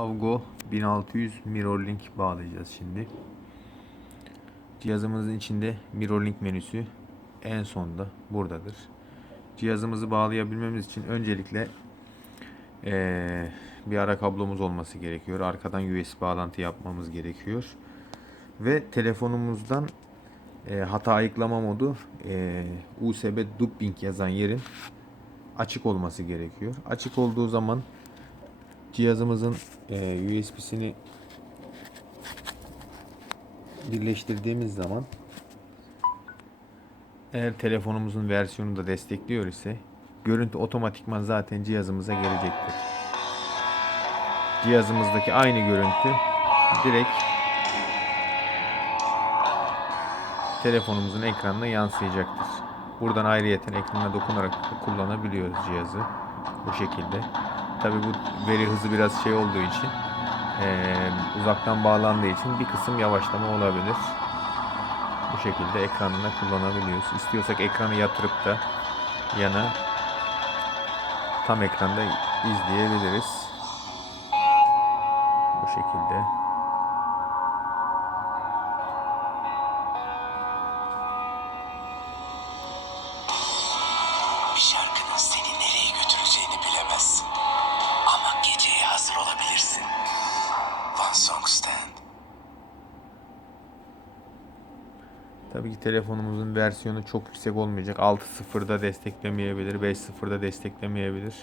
Avgo 1600 Mirrorlink bağlayacağız şimdi. Cihazımızın içinde Mirrorlink menüsü en sonda buradadır. Cihazımızı bağlayabilmemiz için öncelikle eee, bir ara kablomuz olması gerekiyor. Arkadan USB bağlantı yapmamız gerekiyor. Ve telefonumuzdan eee, hata ayıklama modu eee, USB Dubbing yazan yerin açık olması gerekiyor. Açık olduğu zaman cihazımızın eee, USB'sini birleştirdiğimiz zaman eğer telefonumuzun versiyonu da destekliyor ise görüntü otomatikman zaten cihazımıza gelecektir. Cihazımızdaki aynı görüntü direkt telefonumuzun ekranına yansıyacaktır. Buradan ayrıyeten ekrana dokunarak kullanabiliyoruz cihazı. Bu şekilde. Tabi bu veri hızı biraz şey olduğu için eee, uzaktan bağlandığı için bir kısım yavaşlama olabilir. Bu şekilde ekranına kullanabiliyoruz. İstiyorsak ekranı yatırıp da yana tam ekranda izleyebiliriz. Bu şekilde. Bir Song Stand. Tabii ki telefonumuzun versiyonu çok yüksek olmayacak. 6.0'da desteklemeyebilir, 5.0'da desteklemeyebilir.